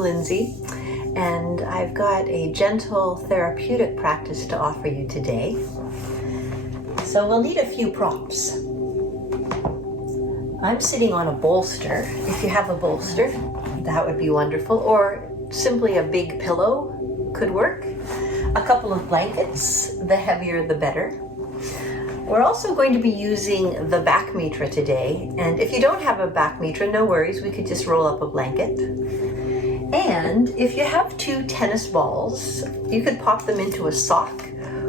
Lindsay, and I've got a gentle therapeutic practice to offer you today. So we'll need a few props. I'm sitting on a bolster. If you have a bolster, that would be wonderful, or simply a big pillow could work. A couple of blankets, the heavier the better. We're also going to be using the back maitre today, and if you don't have a back maitre, no worries, we could just roll up a blanket. And if you have 2 tennis balls, you could pop them into a sock,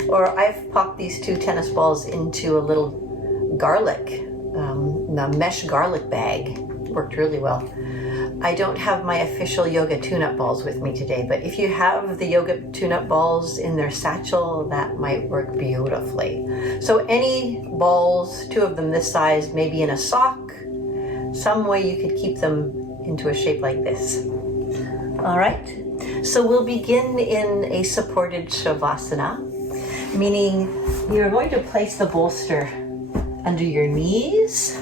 or I've popped these 2 tennis balls into a little garlic, a mesh garlic bag. Worked really well. I don't have my official yoga tune-up balls with me today, but if you have the yoga tune-up balls in their satchel, that might work beautifully. So any balls, 2 of them this size, maybe in a sock, some way you could keep them into a shape like this. All right, so we'll begin in a supported savasana, meaning you're going to place the bolster under your knees,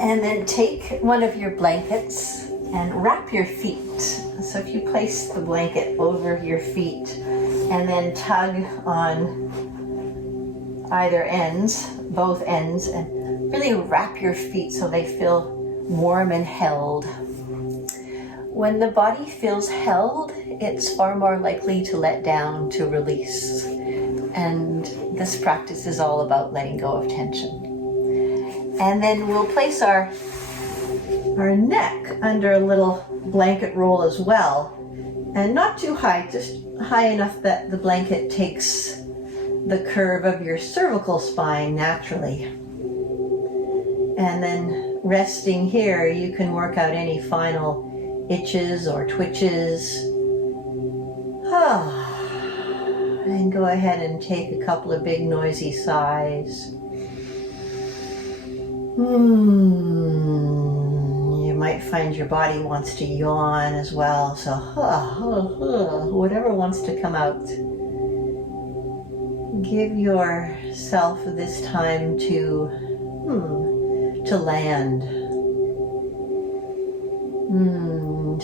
and then take one of your blankets and wrap your feet. So if you place the blanket over your feet and then tug on either ends, both ends, and really wrap your feet so they feel warm and held. When the body feels held, it's far more likely to let down, to release. And this practice is all about letting go of tension. And then we'll place our neck under a little blanket roll as well. And not too high, just high enough that the blanket takes the curve of your cervical spine naturally. And then resting here, you can work out any final itches or twitches. And go ahead and take a couple of big noisy sighs. You might find your body wants to yawn as well, so whatever wants to come out. Give yourself this time to land.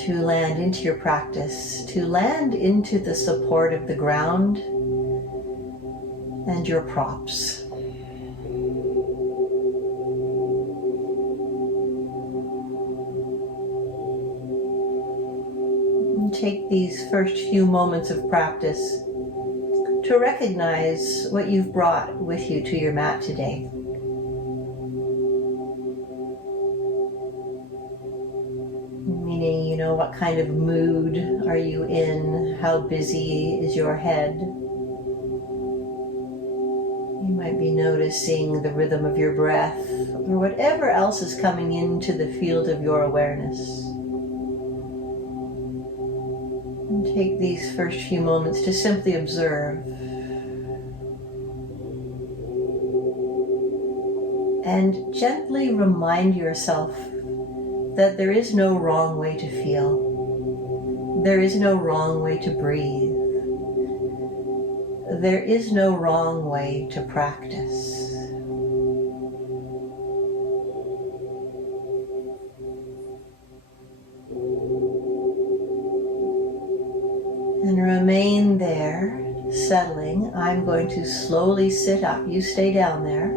To land into your practice, to land into the support of the ground and your props. Take these first few moments of practice to recognize what you've brought with you to your mat today. Meaning, what kind of mood are you in? How busy is your head? You might be noticing the rhythm of your breath or whatever else is coming into the field of your awareness. Take these first few moments to simply observe and gently remind yourself that there is no wrong way to feel. There is no wrong way to breathe. There is no wrong way to practice. And remain there, settling. I'm going to slowly sit up. You stay down there.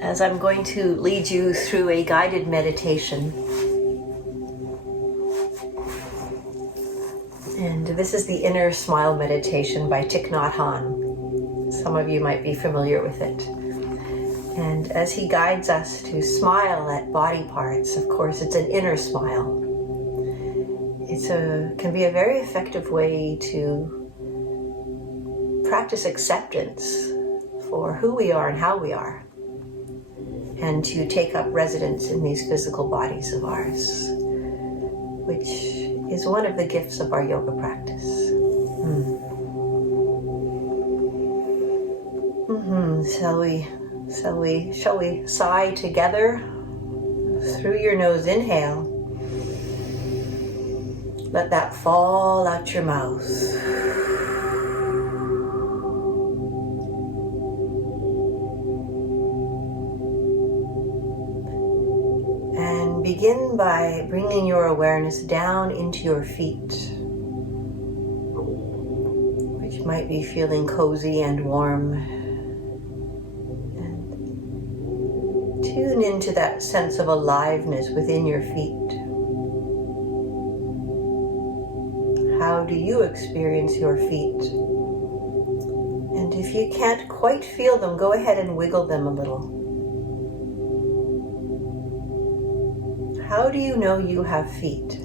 As I'm going to lead you through a guided meditation. And this is the Inner Smile Meditation by Thich Nhat Hanh. Some of you might be familiar with it. And as he guides us to smile at body parts, of course, it's an inner smile. Can be a very effective way to practice acceptance for who we are and how we are, and to take up residence in these physical bodies of ours, which is one of the gifts of our yoga practice. Shall we sigh together? Through your nose, inhale. Let that fall out your mouth. begin by bringing your awareness down into your feet, which might be feeling cozy and warm. And tune into that sense of aliveness within your feet. How do you experience your feet? And if you can't quite feel them, go ahead and wiggle them a little. How do you know you have feet?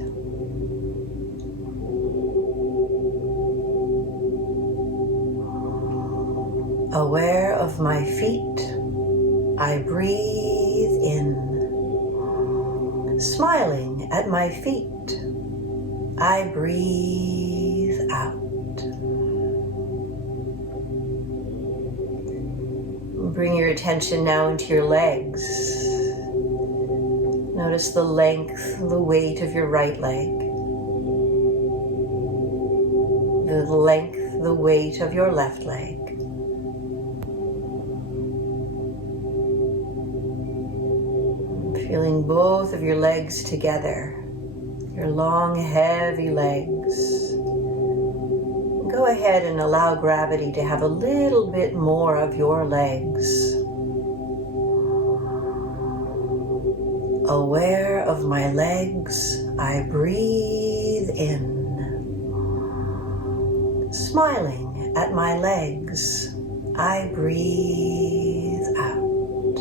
Aware of my feet, I breathe in. Smiling at my feet, I breathe out. Bring your attention now into your legs. Notice the length, the weight of your right leg. The length, the weight of your left leg. Feeling both of your legs together. Your long, heavy legs. Go ahead and allow gravity to have a little bit more of your legs. Aware of my legs, I breathe in. Smiling at my legs, I breathe out.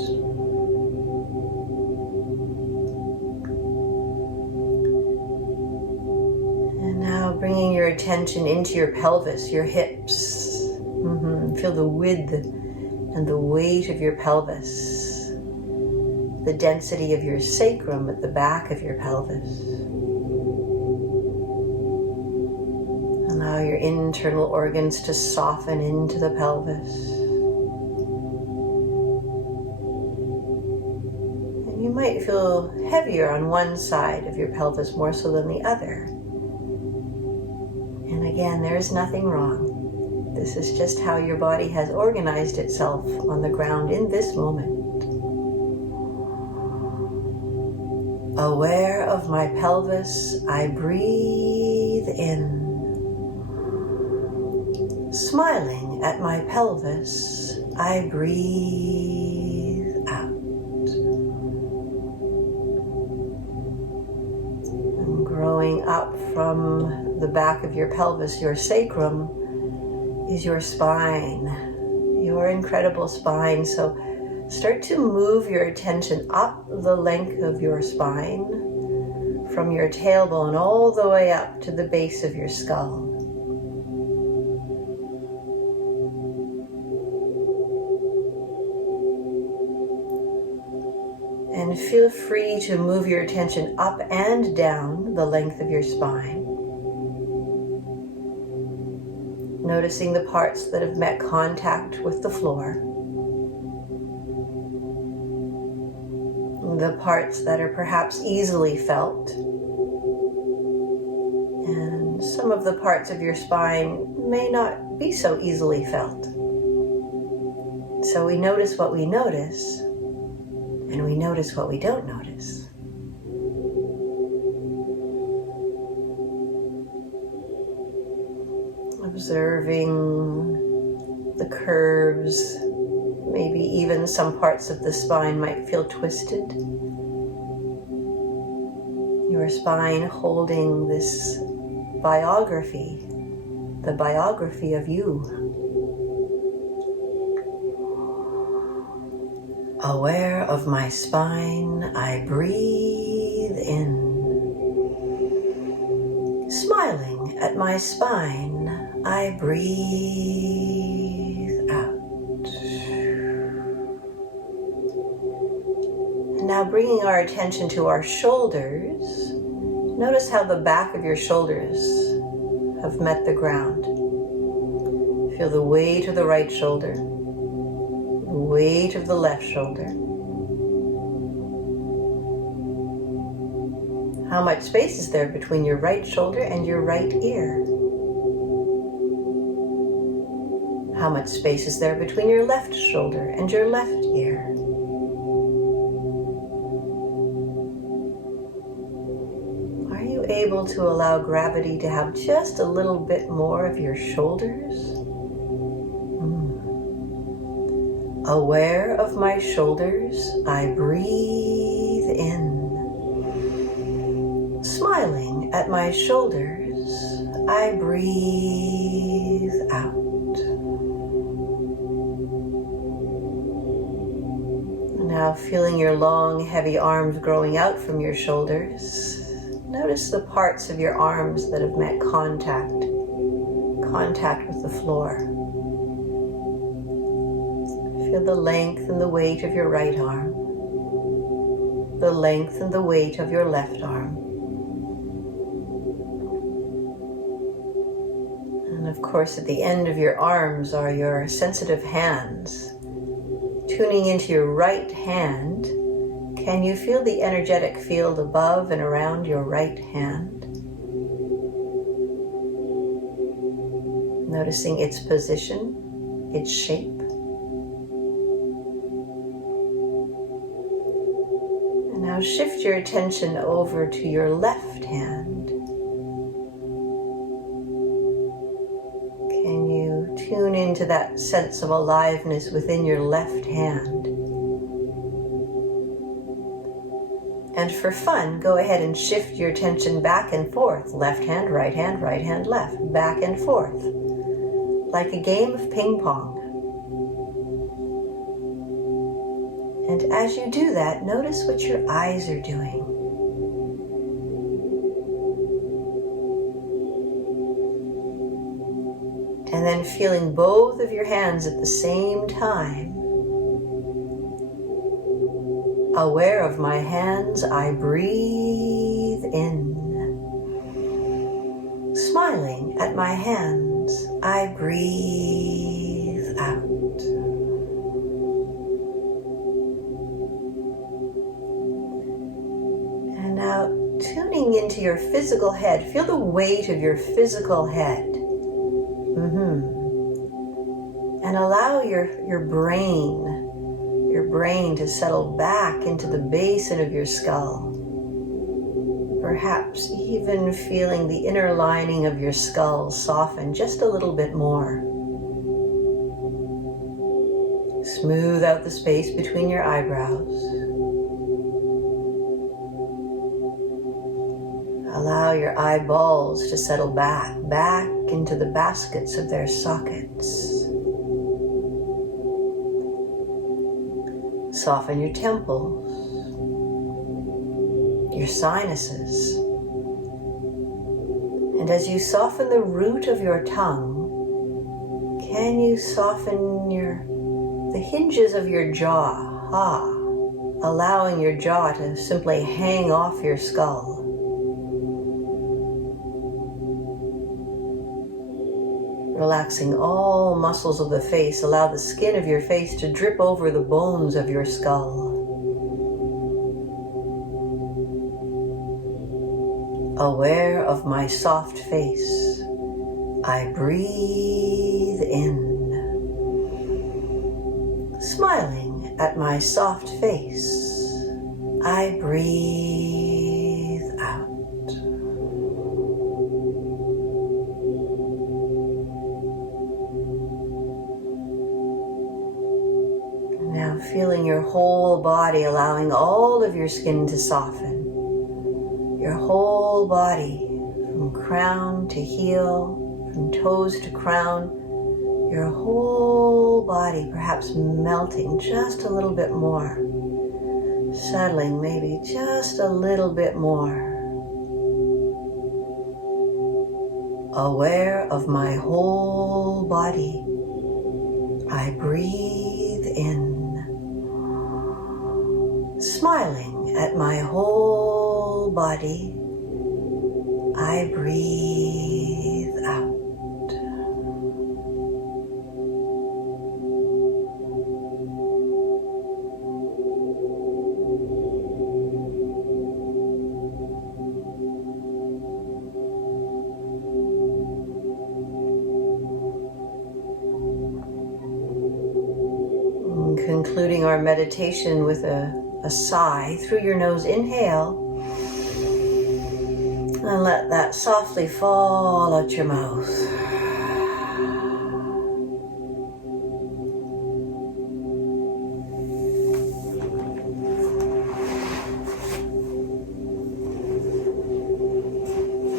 And now bringing your attention into your pelvis, your hips. Feel the width and the weight of your pelvis. The density of your sacrum at the back of your pelvis. Allow your internal organs to soften into the pelvis. And you might feel heavier on one side of your pelvis more so than the other. And again, there's nothing wrong. This is just how your body has organized itself on the ground in this moment. Aware of my pelvis, I breathe in. Smiling at my pelvis, I breathe out. And growing up from the back of your pelvis, your sacrum, is your spine, your incredible spine. So start to move your attention up the length of your spine, from your tailbone all the way up to the base of your skull. And feel free to move your attention up and down the length of your spine. Noticing the parts that have met contact with the floor. The parts that are perhaps easily felt. And some of the parts of your spine may not be so easily felt. So we notice what we notice, and we notice what we don't notice. Observing the curves, maybe even some parts of the spine might feel twisted. Your spine holding this biography, the biography of you. Aware of my spine, I breathe in. Smiling at my spine, I breathe out. And now bringing our attention to our shoulders, notice how the back of your shoulders have met the ground. Feel the weight of the right shoulder, the weight of the left shoulder. How much space is there between your right shoulder and your right ear? How much space is there between your left shoulder and your left ear? able to allow gravity to have just a little bit more of your shoulders. Aware of my shoulders, I breathe in. Smiling at my shoulders, I breathe out. Now feeling your long, heavy arms growing out from your shoulders, notice the parts of your arms that have met contact with the floor. Feel the length and the weight of your right arm, the length and the weight of your left arm. And of course, at the end of your arms are your sensitive hands. Tuning into your right hand, can you feel the energetic field above and around your right hand? Noticing its position, its shape. And now shift your attention over to your left hand. Can you tune into that sense of aliveness within your left hand? And for fun, go ahead and shift your attention back and forth. Left hand, right hand, left. Back and forth. Like a game of ping pong. And as you do that, notice what your eyes are doing. And then feeling both of your hands at the same time. Aware of my hands, I breathe in. Smiling at my hands, I breathe out. And now tuning into your physical head, feel the weight of your physical head. And allow your brain to settle back into the basin of your skull. Perhaps even feeling the inner lining of your skull soften just a little bit more. Smooth out the space between your eyebrows. Allow your eyeballs to settle back into the baskets of their sockets. Soften your temples, your sinuses. And as you soften the root of your tongue, can you soften the hinges of your jaw, allowing your jaw to simply hang off your skull. Relaxing all muscles of the face, allow the skin of your face to drip over the bones of your skull. Aware of my soft face, I breathe in. Smiling at my soft face, I breathe out. Now feeling your whole body, allowing all of your skin to soften. Your whole body, from crown to heel, from toes to crown, your whole body perhaps melting just a little bit more, settling maybe just a little bit more. Aware of my whole body, I breathe in. Smiling at my whole body, I breathe out. Concluding our meditation with a sigh through your nose. Inhale. And let that softly fall out your mouth.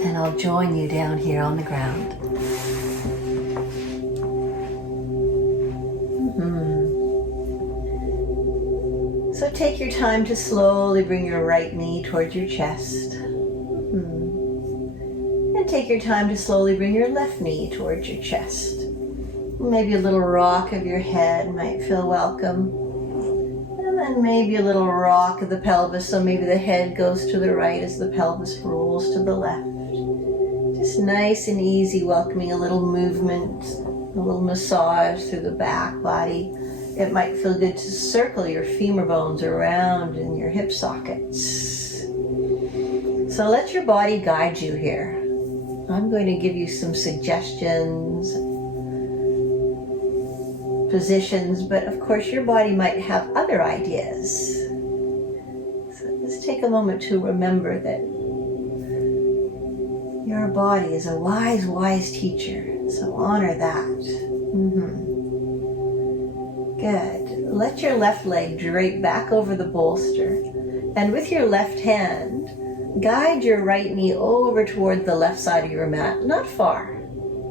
And I'll join you down here on the ground. So take your time to slowly bring your right knee towards your chest. And take your time to slowly bring your left knee towards your chest. Maybe a little rock of your head might feel welcome. And then maybe a little rock of the pelvis, so maybe the head goes to the right as the pelvis rolls to the left. Just nice and easy, welcoming a little movement, a little massage through the back body. It might feel good to circle your femur bones around in your hip sockets. So let your body guide you here. I'm going to give you some suggestions, positions, but of course your body might have other ideas. So let's take a moment to remember that your body is a wise, wise teacher. So honor that. Good. Let your left leg drape back over the bolster. And with your left hand, guide your right knee over toward the left side of your mat, not far.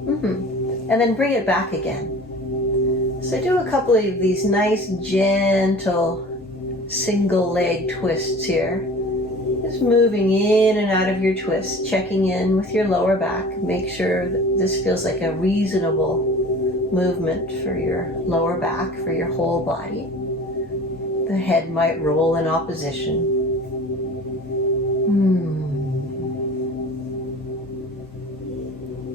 And then bring it back again. So do a couple of these nice, gentle, single leg twists here. Just moving in and out of your twist, checking in with your lower back. Make sure that this feels like a reasonable movement for your lower back, for your whole body. The head might roll in opposition.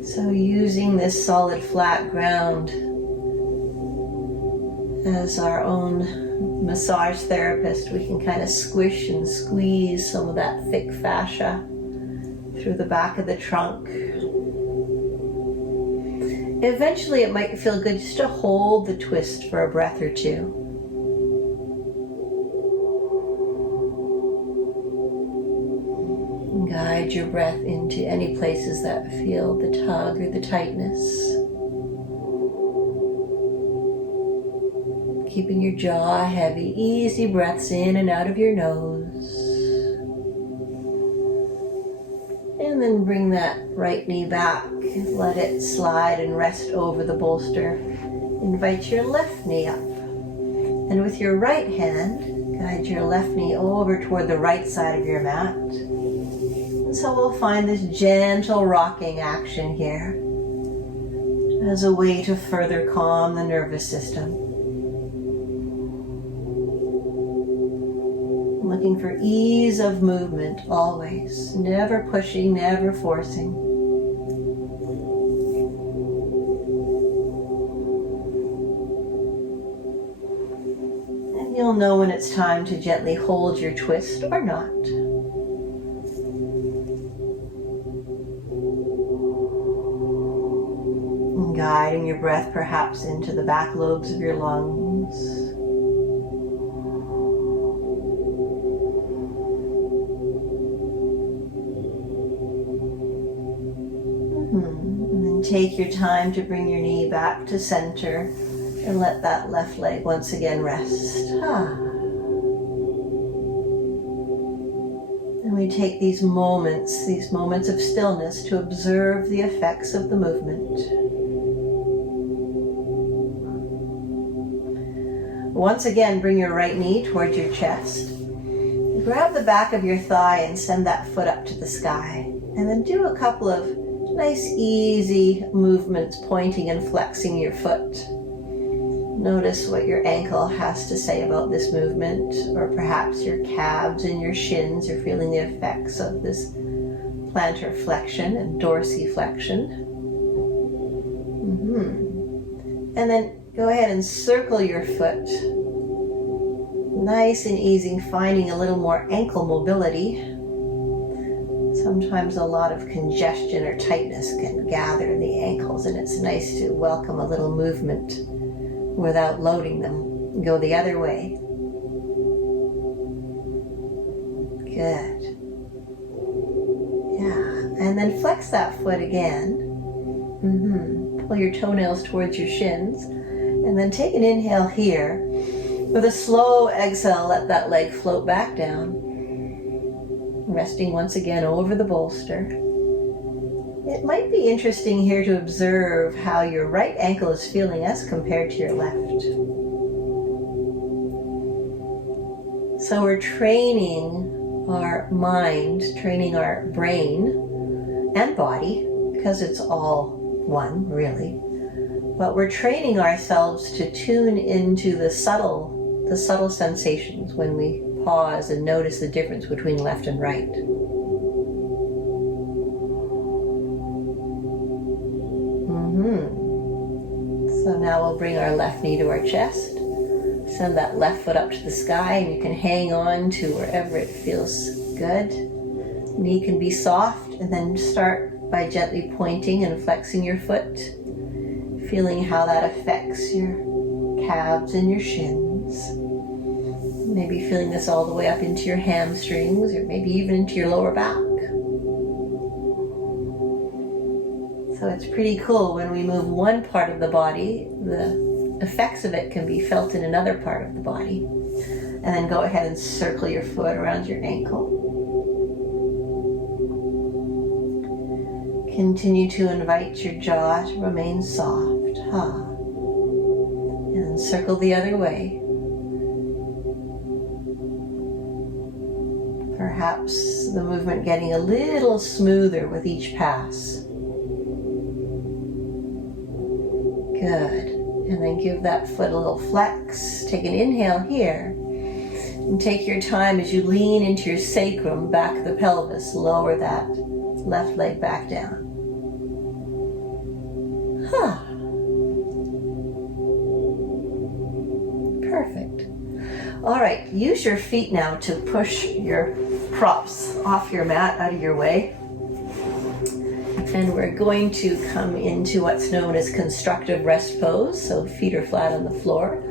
So using this solid flat ground as our own massage therapist, we can kind of squish and squeeze some of that thick fascia through the back of the trunk. Eventually it might feel good just to hold the twist for a breath or two. Guide your breath into any places that feel the tug or the tightness. Keeping your jaw heavy, easy breaths in and out of your nose. And then bring that right knee back. Let it slide and rest over the bolster. Invite your left knee up. And with your right hand, guide your left knee over toward the right side of your mat. And so we'll find this gentle rocking action here as a way to further calm the nervous system. Looking for ease of movement always, never pushing, never forcing. And you'll know when it's time to gently hold your twist or not. And guiding your breath perhaps into the back lobes of your lungs. Take your time to bring your knee back to center and let that left leg once again rest. And we take these moments of stillness to observe the effects of the movement. Once again, bring your right knee towards your chest. Grab the back of your thigh and send that foot up to the sky. And then do a couple of nice easy movements, pointing and flexing your foot. Notice what your ankle has to say about this movement, or perhaps your calves and your shins are feeling the effects of this plantar flexion and dorsiflexion. And then go ahead and circle your foot. Nice and easy, finding a little more ankle mobility. Sometimes a lot of congestion or tightness can gather in the ankles, and it's nice to welcome a little movement without loading them. Go the other way. Good. Yeah, And then flex that foot again. Pull your toenails towards your shins. And then take an inhale here. With a slow exhale, let that leg float back down. Resting once again over the bolster. It might be interesting here to observe how your right ankle is feeling as compared to your left. So we're training our mind, training our brain and body, because it's all one, really. But we're training ourselves to tune into the subtle sensations when we pause and notice the difference between left and right. So now we'll bring our left knee to our chest. Send that left foot up to the sky, and you can hang on to wherever it feels good. Knee can be soft, and then start by gently pointing and flexing your foot, feeling how that affects your calves and your shins. Maybe feeling this all the way up into your hamstrings, or maybe even into your lower back. So it's pretty cool when we move one part of the body, the effects of it can be felt in another part of the body. And then go ahead and circle your foot around your ankle. Continue to invite your jaw to remain soft. And circle the other way. Perhaps the movement getting a little smoother with each pass. Good. And then give that foot a little flex. Take an inhale here. And take your time as you lean into your sacrum, back of the pelvis. Lower that left leg back down. Perfect. All right, use your feet now to push your props off your mat, out of your way. And we're going to come into what's known as constructive rest pose. So feet are flat on the floor.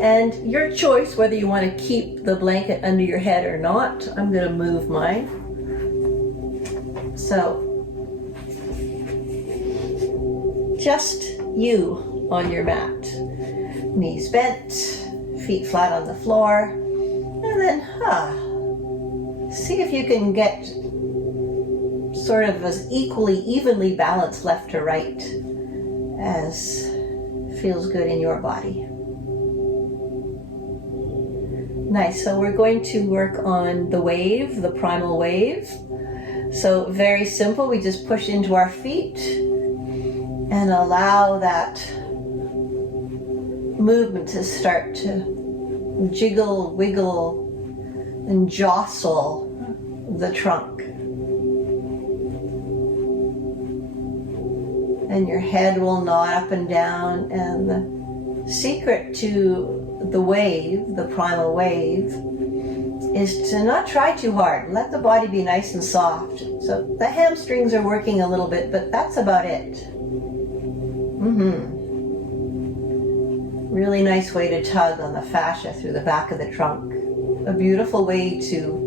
And your choice whether you want to keep the blanket under your head or not. I'm going to move mine. So just you on your mat. Knees bent, feet flat on the floor. And then, see if you can get sort of as evenly balanced left to right as feels good in your body. Nice, so we're going to work on the wave, the primal wave. So very simple, we just push into our feet and allow that movement to start to jiggle, wiggle, and jostle the trunk. And your head will nod up and down. And the secret to the wave, the primal wave, is to not try too hard. Let the body be nice and soft. So the hamstrings are working a little bit, but that's about it. Really nice way to tug on the fascia through the back of the trunk. A beautiful way to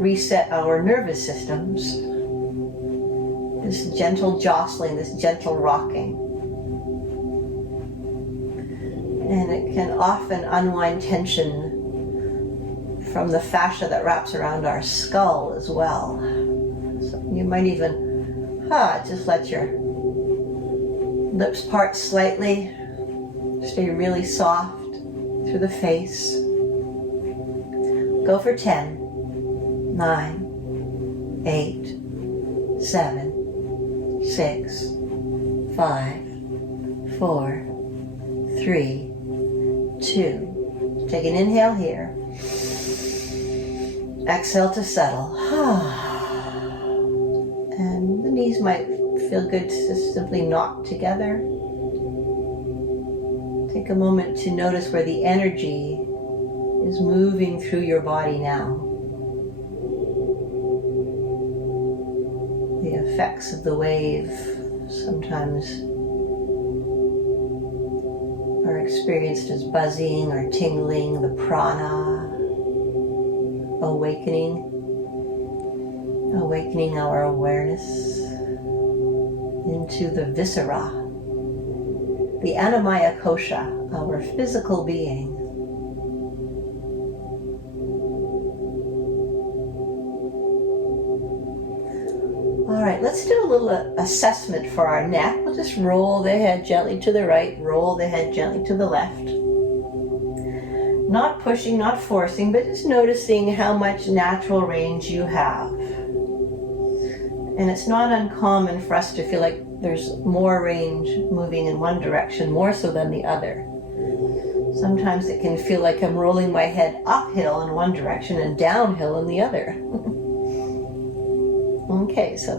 reset our nervous systems. This gentle jostling, this gentle rocking. And it can often unwind tension from the fascia that wraps around our skull as well. So you might even just let your lips part slightly. Stay really soft through the face. Go for 10, 9, 8, 7, 6, 5, 4, 3, 2. Take an inhale here. Exhale to settle. And the knees might feel good to simply knock together. Take a moment to notice where the energy is moving through your body now. The effects of the wave sometimes are experienced as buzzing or tingling, the prana awakening. Awakening our awareness into the viscera, the Annamaya Kosha, our physical being. All right, let's do a little assessment for our neck. We'll just roll the head gently to the right, roll the head gently to the left. Not pushing, not forcing, but just noticing how much natural range you have. And it's not uncommon for us to feel like there's more range moving in one direction, more so than the other. Sometimes it can feel like I'm rolling my head uphill in one direction and downhill in the other. Okay, so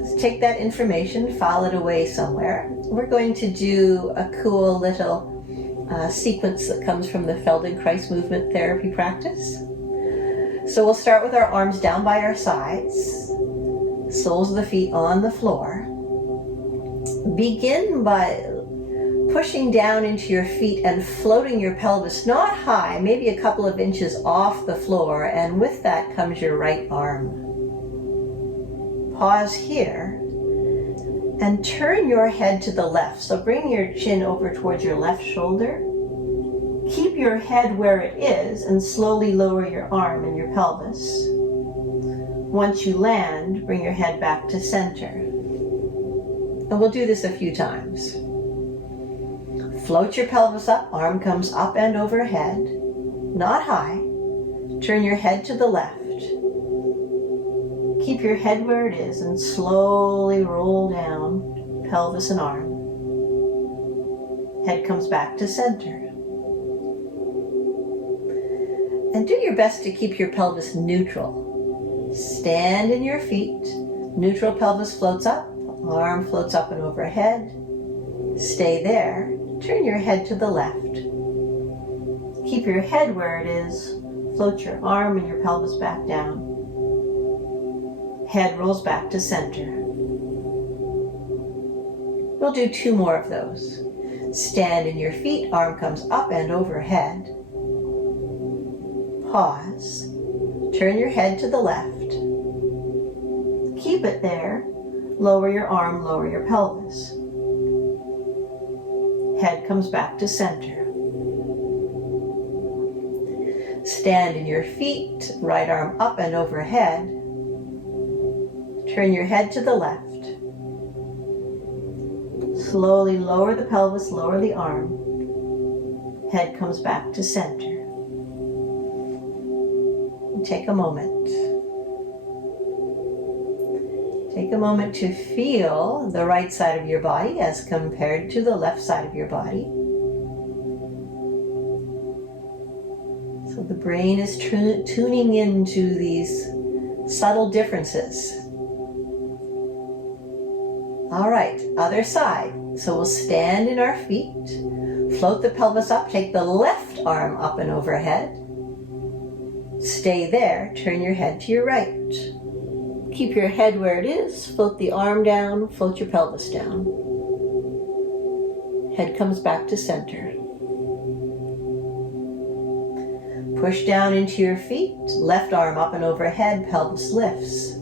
let's take that information, file it away somewhere. We're going to do a cool little sequence that comes from the Feldenkrais movement therapy practice. So we'll start with our arms down by our sides, soles of the feet on the floor. Begin by pushing down into your feet and floating your pelvis, not high, maybe a couple of inches off the floor, and with that comes your right arm. Pause here and turn your head to the left. So bring your chin over towards your left shoulder. Keep your head where it is and slowly lower your arm and your pelvis. Once you land, bring your head back to center. And we'll do this a few times. Float your pelvis up, arm comes up and overhead, not high. Turn your head to the left. Keep your head where it is and slowly roll down, pelvis and arm. Head comes back to center. And do your best to keep your pelvis neutral. Stand in your feet, neutral pelvis floats up, arm floats up and overhead. Stay there. Turn your head to the left. Keep your head where it is. Float your arm and your pelvis back down. Head rolls back to center. We'll do 2 more of those. Stand in your feet, arm comes up and overhead. Pause. Turn your head to the left. Keep it there. Lower your arm, lower your pelvis. Head comes back to center. Stand in your feet, right arm up and overhead. Turn your head to the left. Slowly lower the pelvis, lower the arm. Head comes back to center. Take a moment. Take a moment to feel the right side of your body as compared to the left side of your body. So the brain is tuning into these subtle differences. All right, other side. So we'll stand in our feet, float the pelvis up, take the left arm up and overhead. Stay there, turn your head to your right. Keep your head where it is, float the arm down, float your pelvis down. Head comes back to center. Push down into your feet, left arm up and overhead, pelvis lifts.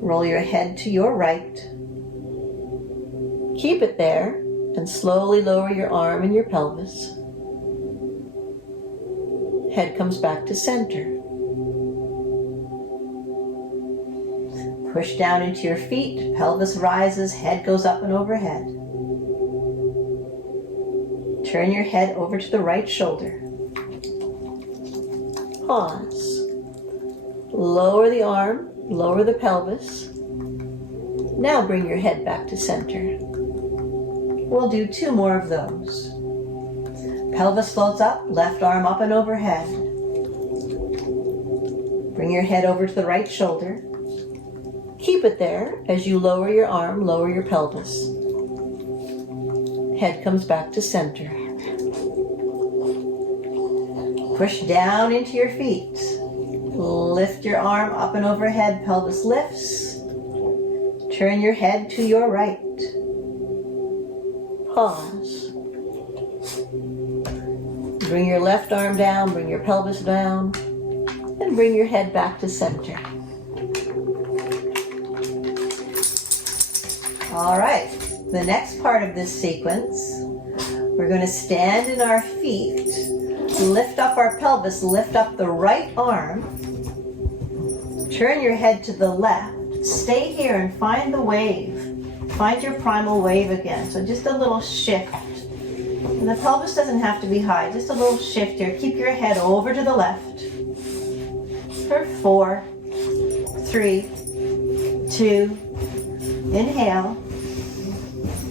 Roll your head to your right. Keep it there and slowly lower your arm and your pelvis. Head comes back to center. Push down into your feet, pelvis rises, head goes up and overhead. Turn your head over to the right shoulder. Pause. Lower the arm, lower the pelvis. Now bring your head back to center. We'll do 2 more of those. Pelvis floats up, left arm up and overhead. Bring your head over to the right shoulder. Keep it there as you lower your arm, lower your pelvis. Head comes back to center. Push down into your feet. Lift your arm up and overhead, pelvis lifts. Turn your head to your right. Pause. Bring your left arm down, bring your pelvis down. And and bring your head back to center. All right, the next part of this sequence, we're going to stand in our feet, lift up our pelvis, lift up the right arm, turn your head to the left, stay here and find the wave. Find your primal wave again. So just a little shift. And the pelvis doesn't have to be high, just a little shift here. Keep your head over to the left for 4, 3, 2, inhale.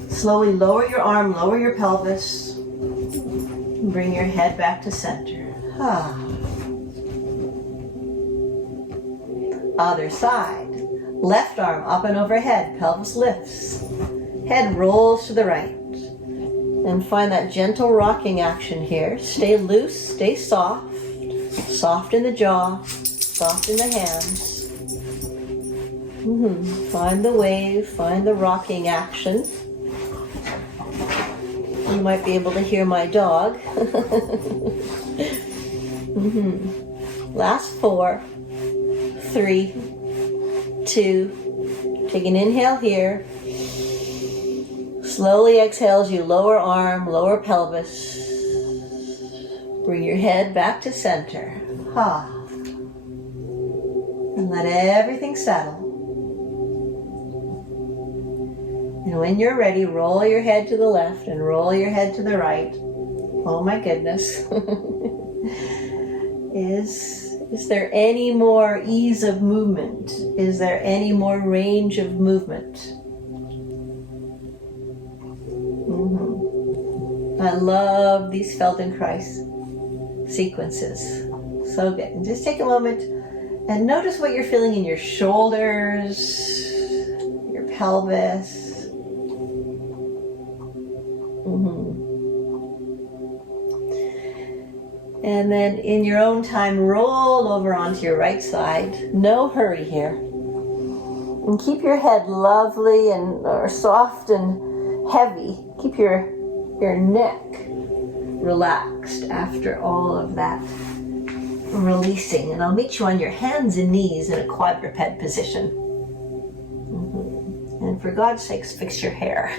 Slowly lower your arm, lower your pelvis. Bring your head back to center. Other side. Left arm up and overhead, pelvis lifts. Head rolls to the right. And find that gentle rocking action here. Stay loose, stay soft. Soft in the jaw, soft in the hands. Find the wave, find the rocking action. You might be able to hear my dog. Last 4, 3, 2, take an inhale here. Slowly exhale as you lower arm, lower pelvis. Bring your head back to center. And let everything settle. And when you're ready, roll your head to the left and roll your head to the right. Oh my goodness. Is there any more ease of movement? Is there any more range of movement? I love these Feldenkrais sequences. So good. And just take a moment and notice what you're feeling in your shoulders, your pelvis. And then in your own time, roll over onto your right side. No hurry here. And keep your head lovely or soft and heavy. Keep your neck relaxed after all of that releasing. And I'll meet you on your hands and knees in a quadruped position. And for God's sakes, fix your hair.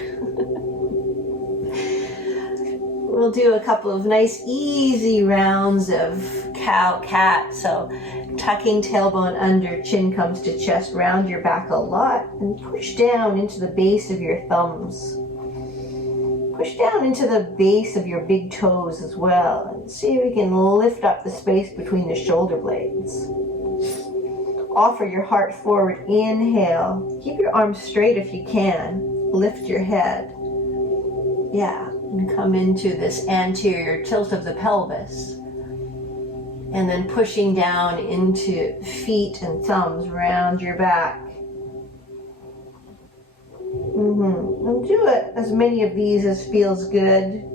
We'll do a couple of nice easy rounds of cow-cat. So tucking tailbone under, chin comes to chest, round your back a lot and push down into the base of your thumbs. Push down into the base of your big toes as well and see if we can lift up the space between the shoulder blades. Offer your heart forward, inhale. Keep your arms straight if you can. Lift your head. And come into this anterior tilt of the pelvis. And then pushing down into feet and thumbs, round your back. And do it as many of these as feels good,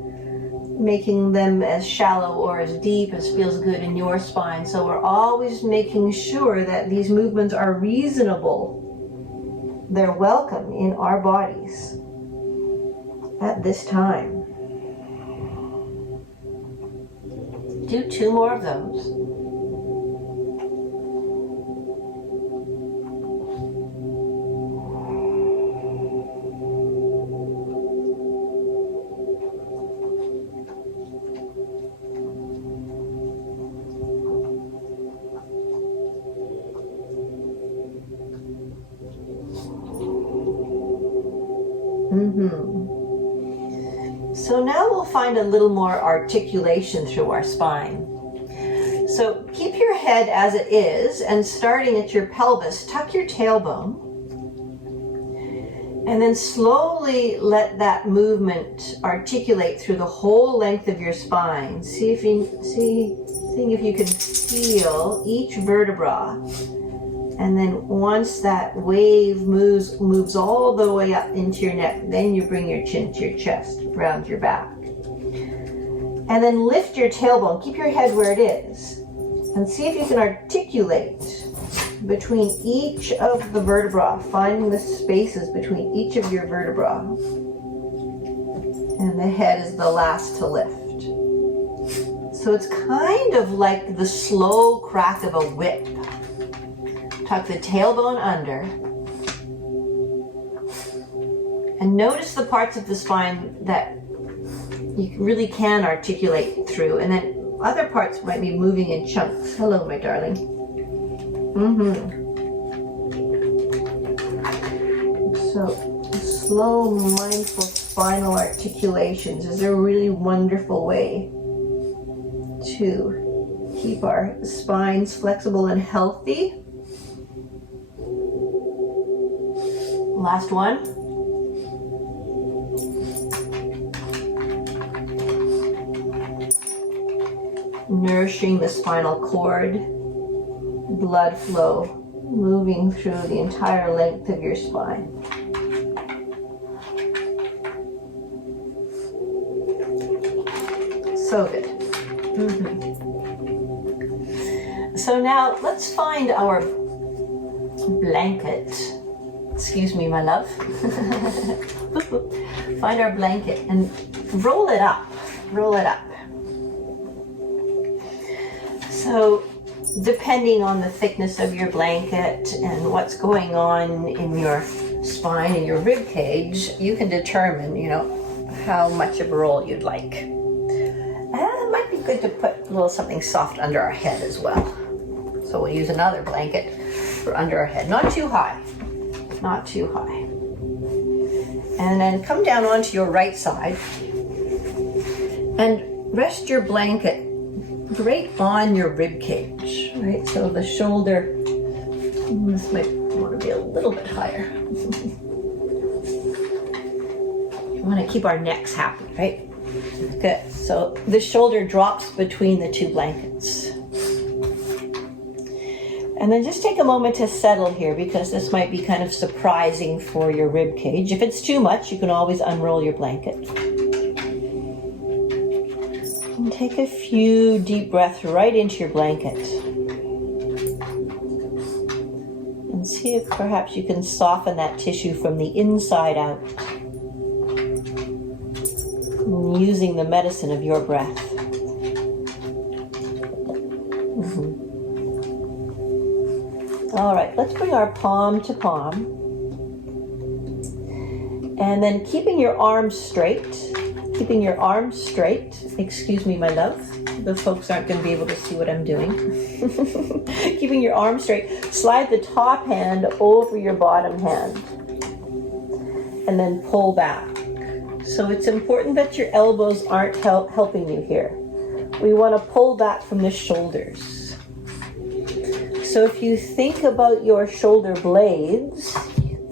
making them as shallow or as deep as feels good in your spine. So we're always making sure that these movements are reasonable. They're welcome in our bodies at this time. Do 2 more of those. So now we'll find a little more articulation through our spine. So keep your head as it is, and starting at your pelvis, tuck your tailbone. And then slowly let that movement articulate through the whole length of your spine. Seeing if you can feel each vertebra. And then once that wave moves all the way up into your neck, then you bring your chin to your chest, round your back. And then lift your tailbone, keep your head where it is, and see if you can articulate between each of the vertebrae, finding the spaces between each of your vertebrae. And the head is the last to lift. So it's kind of like the slow crack of a whip. Tuck the tailbone under. And notice the parts of the spine that you really can articulate through. And then other parts might be moving in chunks. Hello, my darling. So slow, mindful spinal articulations is a really wonderful way to keep our spines flexible and healthy. Last one. Nourishing the spinal cord, blood flow moving through the entire length of your spine. So good. So now let's find our blanket. Excuse me, my love. Find our blanket and roll it up. Roll it up. So depending on the thickness of your blanket and what's going on in your spine and your rib cage, you can determine, how much of a roll you'd like. And it might be good to put a little something soft under our head as well. So we'll use another blanket for under our head. Not too high. Not too high. And then come down onto your right side and rest your blanket right on your rib cage, right? So the shoulder, this might want to be a little bit higher. We want to keep our necks happy, right? Good. So the shoulder drops between the two blankets. And then just take a moment to settle here, because this might be kind of surprising for your rib cage. If it's too much, you can always unroll your blanket. And take a few deep breaths right into your blanket. And see if perhaps you can soften that tissue from the inside out, using the medicine of your breath. All right, let's bring our palm to palm. And then keeping your arms straight, excuse me, my love, the folks aren't going to be able to see what I'm doing. Keeping your arms straight, slide the top hand over your bottom hand and then pull back. So it's important that your elbows aren't helping you here. We want to pull back from the shoulders. So if you think about your shoulder blades,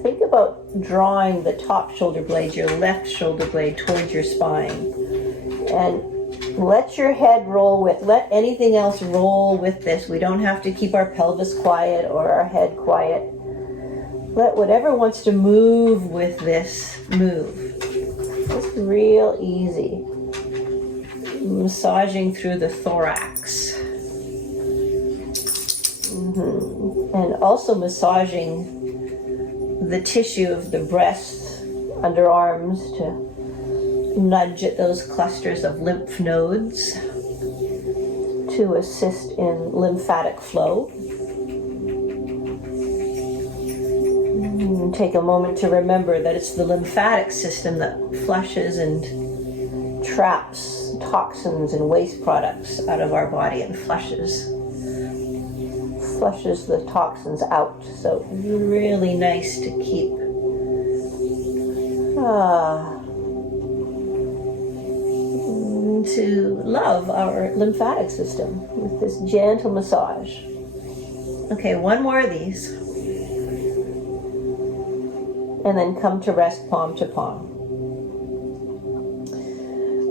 think about drawing the top shoulder blade, your left shoulder blade, towards your spine. And let your head let anything else roll with this. We don't have to keep our pelvis quiet or our head quiet. Let whatever wants to move with this move. It's real easy. Massaging through the thorax. And also massaging the tissue of the breast, underarms, to nudge at those clusters of lymph nodes to assist in lymphatic flow. And take a moment to remember that it's the lymphatic system that flushes and traps toxins and waste products out of our body and flushes the toxins out. So really nice to keep to love our lymphatic system with this gentle massage. Okay, one more of these. And then come to rest palm to palm.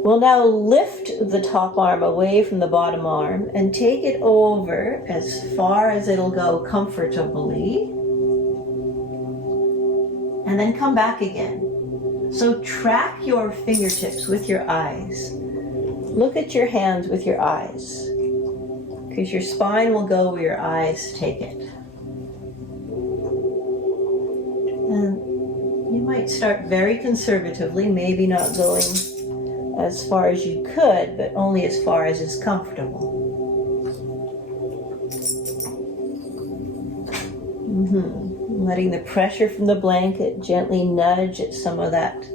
We'll now lift the top arm away from the bottom arm and take it over as far as it'll go comfortably. And then come back again. So track your fingertips with your eyes. Look at your hands with your eyes, because your spine will go where your eyes take it. And you might start very conservatively, maybe not going as far as you could, but only as far as is comfortable. Letting the pressure from the blanket gently nudge at some of that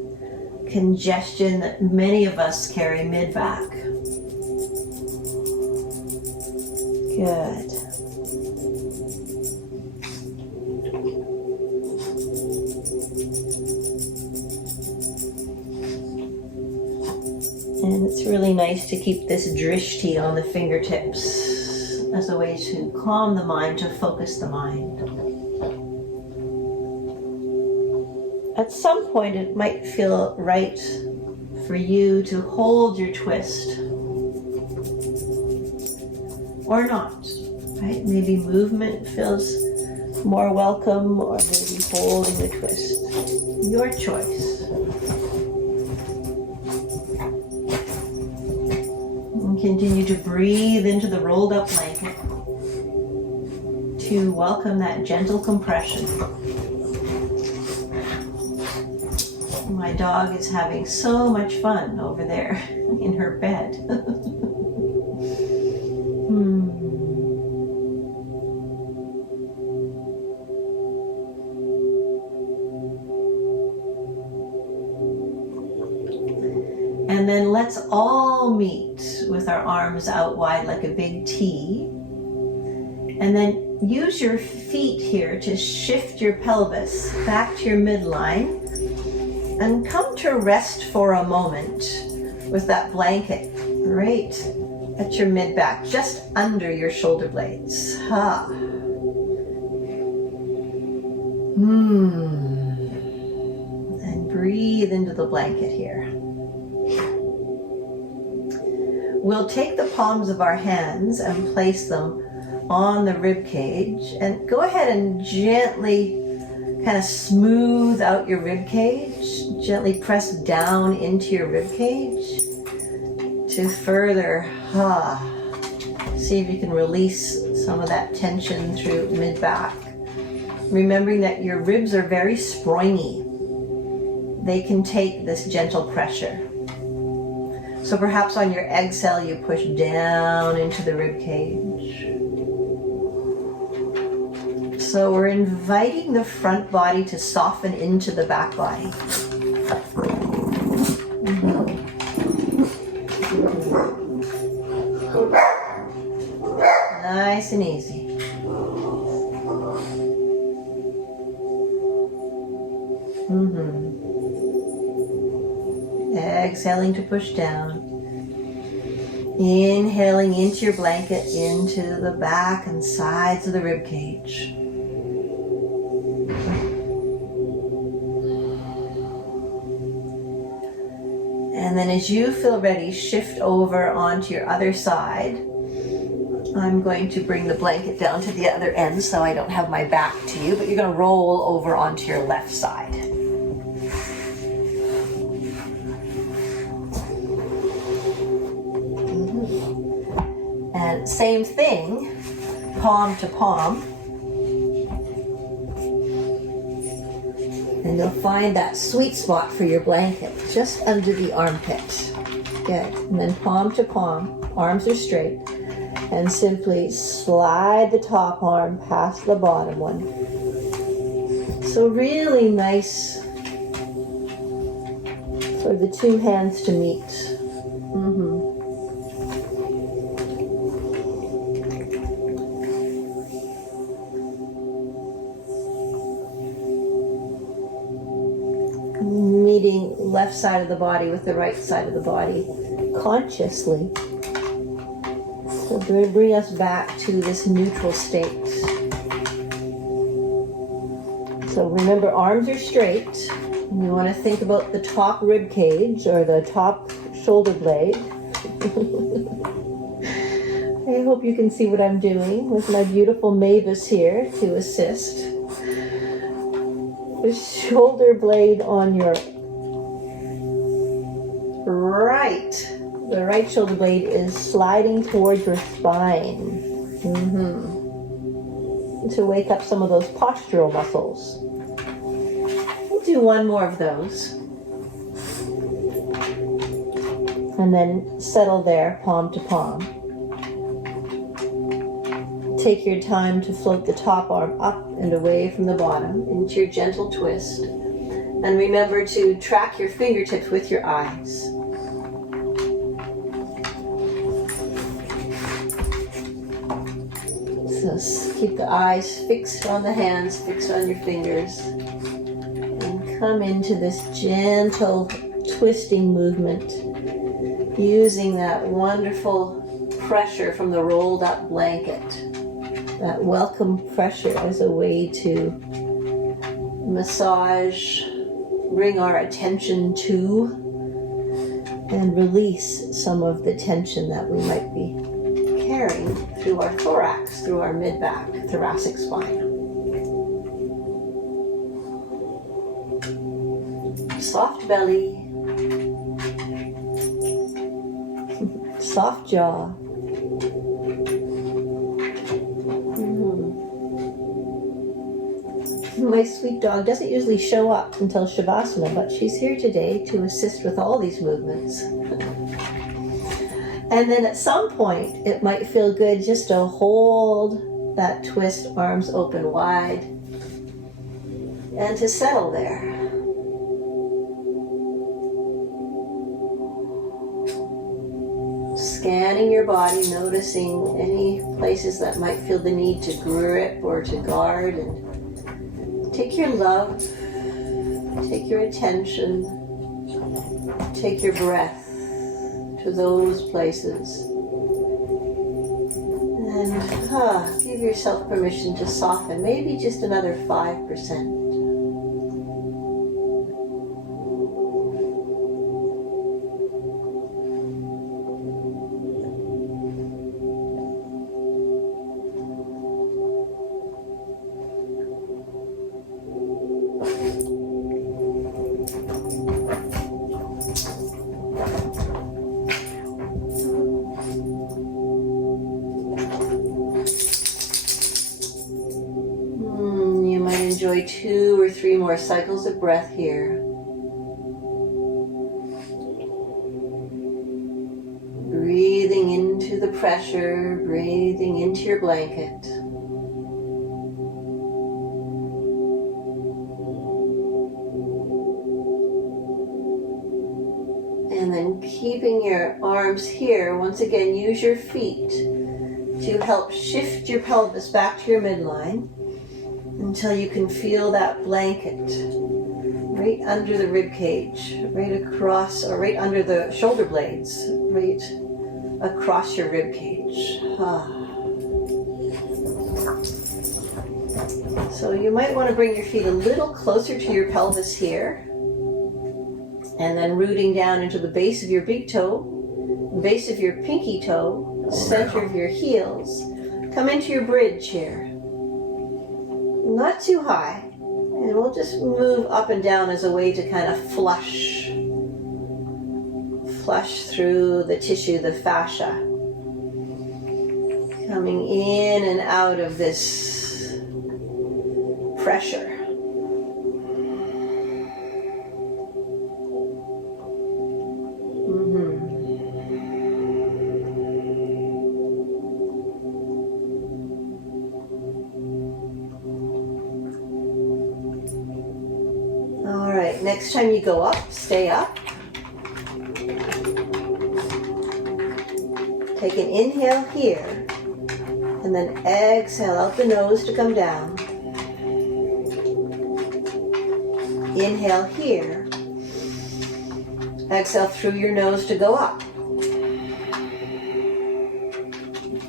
congestion that many of us carry mid-back. Good. And it's really nice to keep this drishti on the fingertips as a way to calm the mind, to focus the mind. At some point, it might feel right for you to hold your twist. Or not, right? Maybe movement feels more welcome, or maybe holding the twist. Your choice. And continue to breathe into the rolled up blanket to welcome that gentle compression. My dog is having so much fun over there in her bed. And then let's all meet with our arms out wide like a big T. And then use your feet here to shift your pelvis back to your midline. And come to rest for a moment with that blanket right at your mid-back, just under your shoulder blades. And breathe into the blanket here. We'll take the palms of our hands and place them on the rib cage, and go ahead and gently kind of smooth out your rib cage. Gently press down into your rib cage to further see if you can release some of that tension through mid-back. Remembering that your ribs are very springy. They can take this gentle pressure. So perhaps on your exhale you push down into the rib cage. So we're inviting the front body to soften into the back body. Nice and easy. Exhaling to push down. Inhaling into your blanket, into the back and sides of the rib cage. And then as you feel ready, shift over onto your other side. I'm going to bring the blanket down to the other end so I don't have my back to you, but you're going to roll over onto your left side. And same thing, palm to palm. And you'll find that sweet spot for your blanket, just under the armpit. Good. And then palm to palm, arms are straight. And simply slide the top arm past the bottom one. So really nice for the two hands to meet. Meeting left side of the body with the right side of the body consciously. So bring us back to this neutral state. So remember, arms are straight. You want to think about the top rib cage or the top shoulder blade. I hope you can see what I'm doing with my beautiful Mavis here to assist. The shoulder blade on your right. The right shoulder blade is sliding towards your spine. To wake up some of those postural muscles. We'll do one more of those. And then settle there, palm to palm. Take your time to float the top arm up and away from the bottom into your gentle twist. And remember to track your fingertips with your eyes. So keep the eyes fixed on the hands, fixed on your fingers. And come into this gentle twisting movement, using that wonderful pressure from the rolled up blanket. That welcome pressure as a way to massage, bring our attention to, and release some of the tension that we might be carrying through our thorax, through our mid-back, thoracic spine. Soft belly, soft jaw. My sweet dog doesn't usually show up until Shavasana, but she's here today to assist with all these movements. And then at some point, it might feel good just to hold that twist, arms open wide, and to settle there. Scanning your body, noticing any places that might feel the need to grip or to guard, and take your love, take your attention, take your breath to those places. And give yourself permission to soften, maybe just another 5%. Enjoy 2 or 3 more cycles of breath here. Breathing into the pressure, breathing into your blanket. And then keeping your arms here, once again use your feet to help shift your pelvis back to your midline, until you can feel that blanket right under the rib cage, right across, or right under the shoulder blades, right across your rib cage. So you might want to bring your feet a little closer to your pelvis here, and then rooting down into the base of your big toe, base of your pinky toe, center of your heels. Come into your bridge here. Not too high, and we'll just move up and down as a way to kind of flush through the tissue, the fascia, coming in and out of this pressure. Next time you go up, stay up. Take an inhale here, and then exhale out the nose to come down. Inhale here. Exhale through your nose to go up.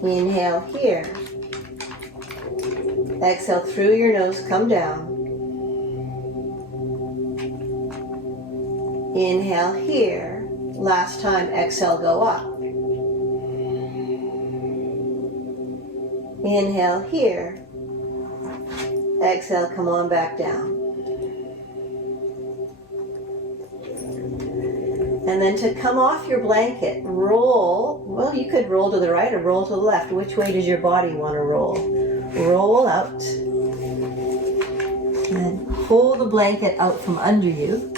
Inhale here. Exhale through your nose, come down. Inhale here. Last time, exhale, go up. Inhale here. Exhale, come on back down. And then to come off your blanket, roll. Well, you could roll to the right or roll to the left. Which way does your body want to roll? Roll out. And then pull the blanket out from under you.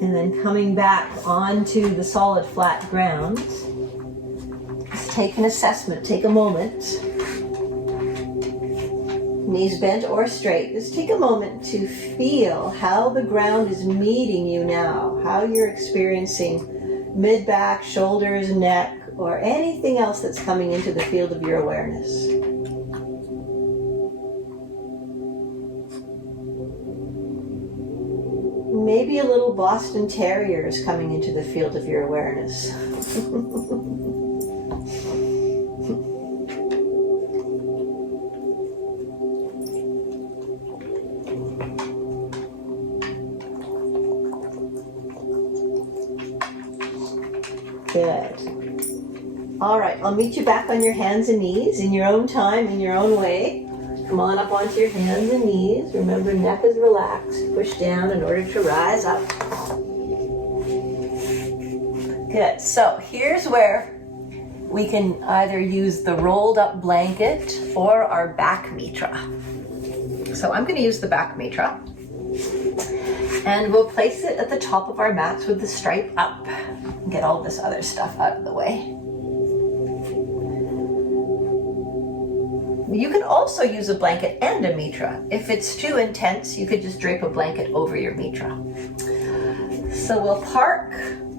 And then coming back onto the solid flat ground. Just take an assessment, take a moment. Knees bent or straight. Just take a moment to feel how the ground is meeting you now, how you're experiencing mid-back, shoulders, neck, or anything else that's coming into the field of your awareness. Maybe a little Boston Terrier is coming into the field of your awareness. Good. All right, I'll meet you back on your hands and knees in your own time, in your own way. Come on up onto your hands and knees. Remember, neck is relaxed. Push down in order to rise up. Good. So here's where we can either use the rolled up blanket or our back mitra. So I'm going to use the back mitra. And we'll place it at the top of our mats with the stripe up. Get all this other stuff out of the way. You can also use a blanket and a mitra. If it's too intense, you could just drape a blanket over your mitra. So we'll park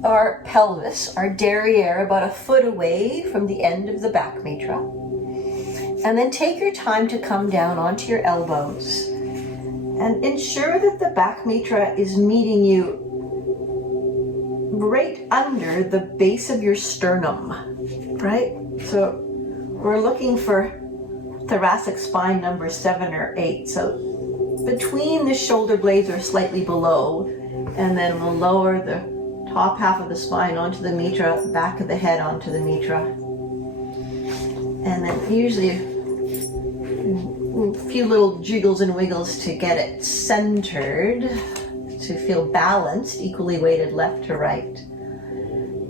our pelvis, our derriere, about a foot away from the end of the back mitra. And then take your time to come down onto your elbows. And ensure that the back mitra is meeting you right under the base of your sternum, right? So we're looking for thoracic spine number 7 or 8. So between the shoulder blades or slightly below, and then we'll lower the top half of the spine onto the mitra, back of the head onto the mitra. And then usually a few little jiggles and wiggles to get it centered, to feel balanced, equally weighted left to right.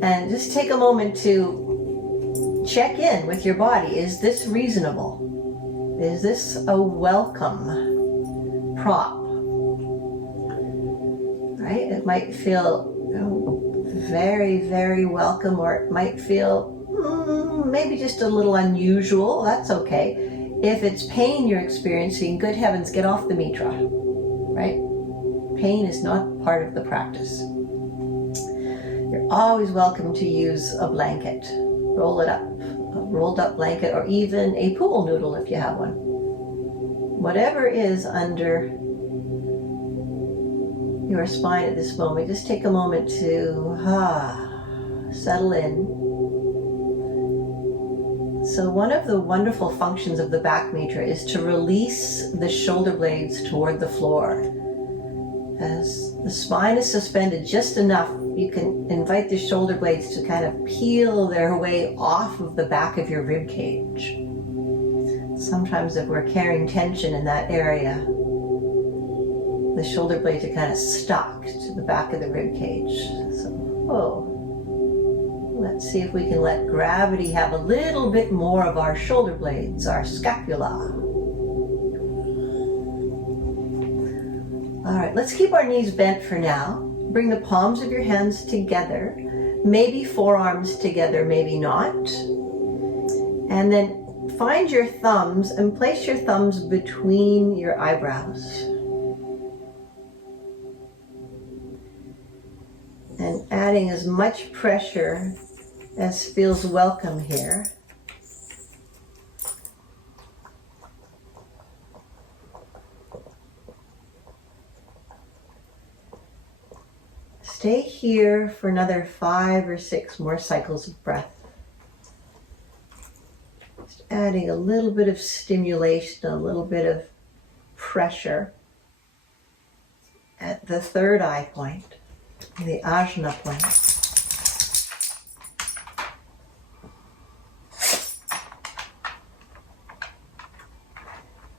And just take a moment to check in with your body. Is this reasonable? Is this a welcome prop? Right? It might feel very, very welcome, or it might feel maybe just a little unusual. That's okay. If it's pain you're experiencing, good heavens, get off the mitra, right? Pain is not part of the practice. You're always welcome to use a blanket. Roll it up, a rolled up blanket, or even a pool noodle if you have one. Whatever is under your spine at this moment, just take a moment to settle in. So one of the wonderful functions of the back mitra is to release the shoulder blades toward the floor. As the spine is suspended just enough, you can invite the shoulder blades to kind of peel their way off of the back of your rib cage. Sometimes if we're carrying tension in that area, the shoulder blades are kind of stuck to the back of the rib cage. So, let's see if we can let gravity have a little bit more of our shoulder blades, our scapula. All right, let's keep our knees bent for now. Bring the palms of your hands together, maybe forearms together, maybe not. And then find your thumbs and place your thumbs between your eyebrows. And adding as much pressure as feels welcome here. Stay here for another 5 or 6 more cycles of breath. Just adding a little bit of stimulation, a little bit of pressure at the third eye point, the ajna point.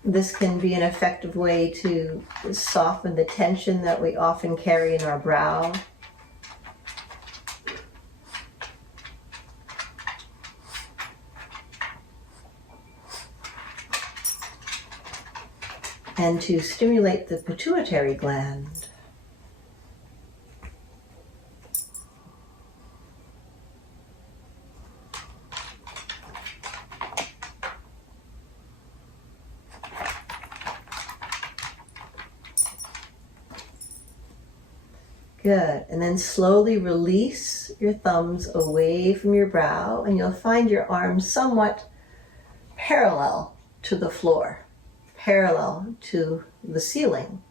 This can be an effective way to soften the tension that we often carry in our brow. And to stimulate the pituitary gland. Good. And then slowly release your thumbs away from your brow, and you'll find your arms somewhat parallel to the floor, parallel to the ceiling.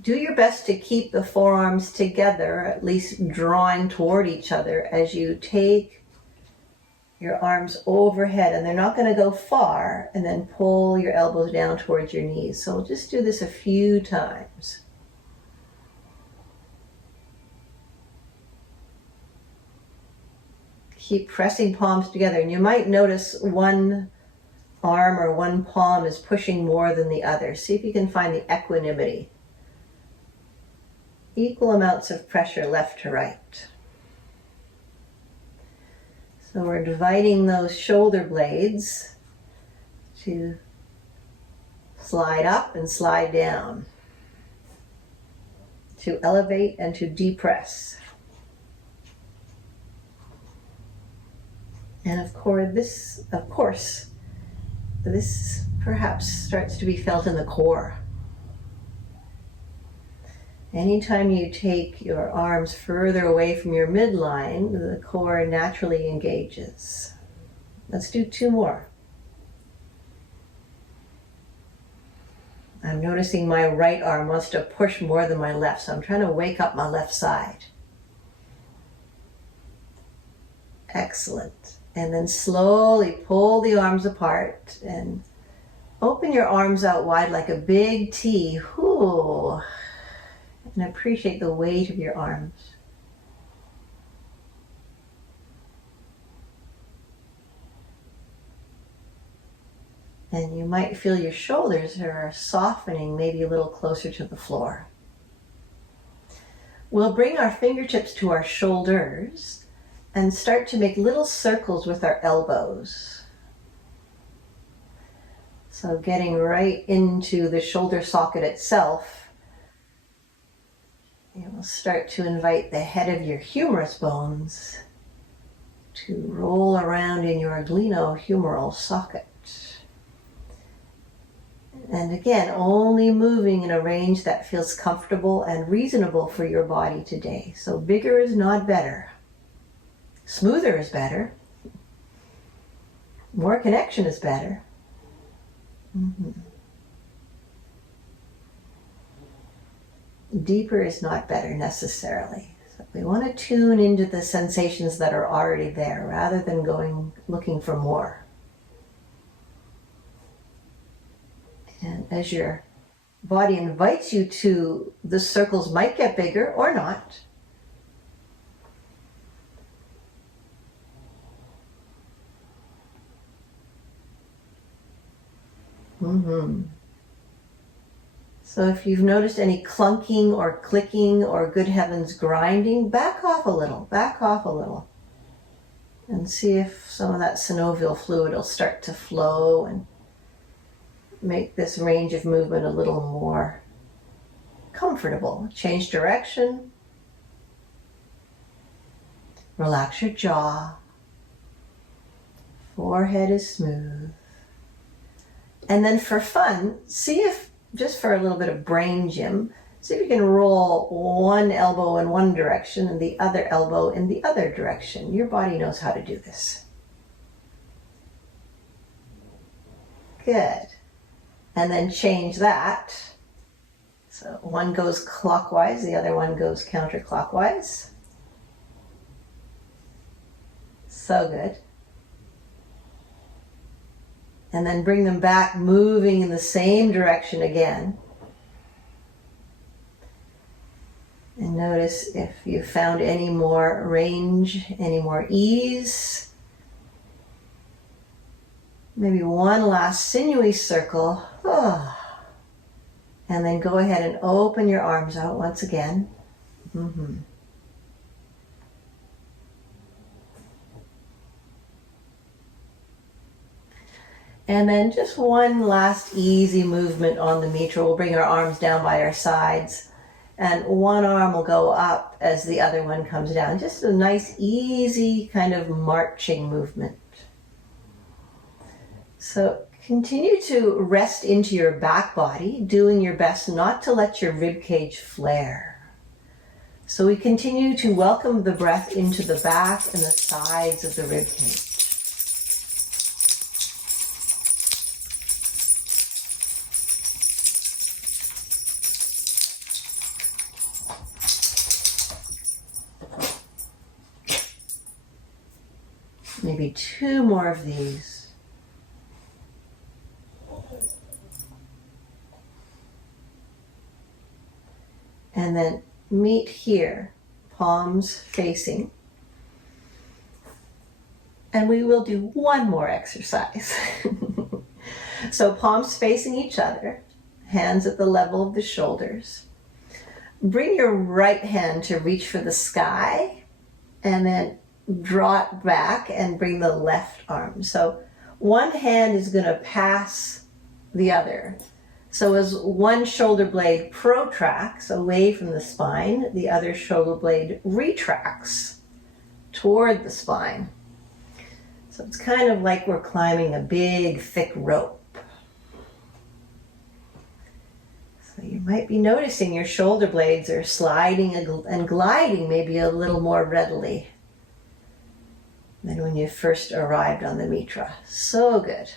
Do your best to keep the forearms together, at least drawing toward each other as you take your arms overhead, and they're not going to go far, and then pull your elbows down towards your knees. So we'll just do this a few times. Keep pressing palms together, and you might notice one arm or one palm is pushing more than the other. See if you can find the equanimity. Equal amounts of pressure left to right. So we're dividing those shoulder blades to slide up and slide down, to elevate and to depress. And of course, this perhaps starts to be felt in the core. Anytime you take your arms further away from your midline, the core naturally engages. Let's do 2 more. I'm noticing my right arm wants to push more than my left, so I'm trying to wake up my left side. Excellent. And then slowly pull the arms apart and open your arms out wide like a big T. Whoo. And appreciate the weight of your arms. And you might feel your shoulders are softening, maybe a little closer to the floor. We'll bring our fingertips to our shoulders and start to make little circles with our elbows. So getting right into the shoulder socket itself, you will start to invite the head of your humerus bones to roll around in your glenohumeral socket. And again, only moving in a range that feels comfortable and reasonable for your body today. So bigger is not better. Smoother is better. More connection is better. Deeper is not better necessarily. So we want to tune into the sensations that are already there rather than going looking for more. And as your body invites you to, the circles might get bigger or not. So if you've noticed any clunking or clicking or good heavens grinding, back off a little. And see if some of that synovial fluid will start to flow and make this range of movement a little more comfortable. Change direction. Relax your jaw. Forehead is smooth. And then for fun, see if, just for a little bit of brain gym, see if you can roll one elbow in one direction and the other elbow in the other direction. Your body knows how to do this. Good. And then change that. So one goes clockwise, the other one goes counterclockwise. So good. And then bring them back, moving in the same direction again. And notice if you found any more range, any more ease. Maybe one last sinewy circle. And then go ahead and open your arms out once again. And then just one last easy movement on the maitre. We'll bring our arms down by our sides, and one arm will go up as the other one comes down. Just a nice, easy kind of marching movement. So continue to rest into your back body, doing your best not to let your ribcage flare. So we continue to welcome the breath into the back and the sides of the rib cage. Maybe 2 more of these. And then meet here, palms facing. And we will do 1 more exercise. So palms facing each other, hands at the level of the shoulders. Bring your right hand to reach for the sky, and then draw it back and bring the left arm. So one hand is going to pass the other. So as one shoulder blade protracts away from the spine, the other shoulder blade retracts toward the spine. So it's kind of like we're climbing a big, thick rope. So you might be noticing your shoulder blades are sliding and gliding maybe a little more readily than when you first arrived on the mitra. So good.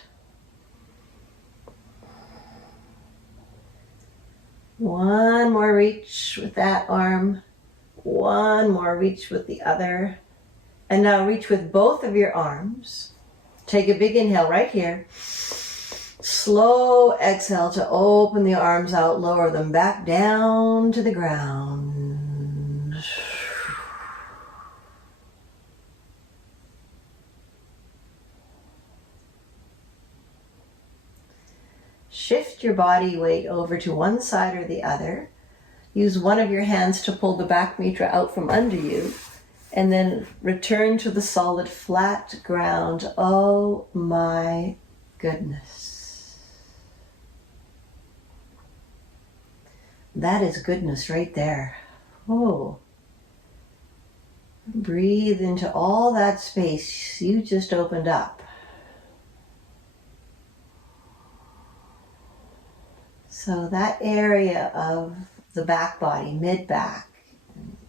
One more reach with that arm. One more reach with the other. And now reach with both of your arms. Take a big inhale right here. Slow exhale to open the arms out, lower them back down to the ground. Shift your body weight over to one side or the other. Use one of your hands to pull the back mitra out from under you, and then return to the solid flat ground. Oh my goodness. That is goodness right there. Oh. Breathe into all that space you just opened up. So that area of the back body, mid-back,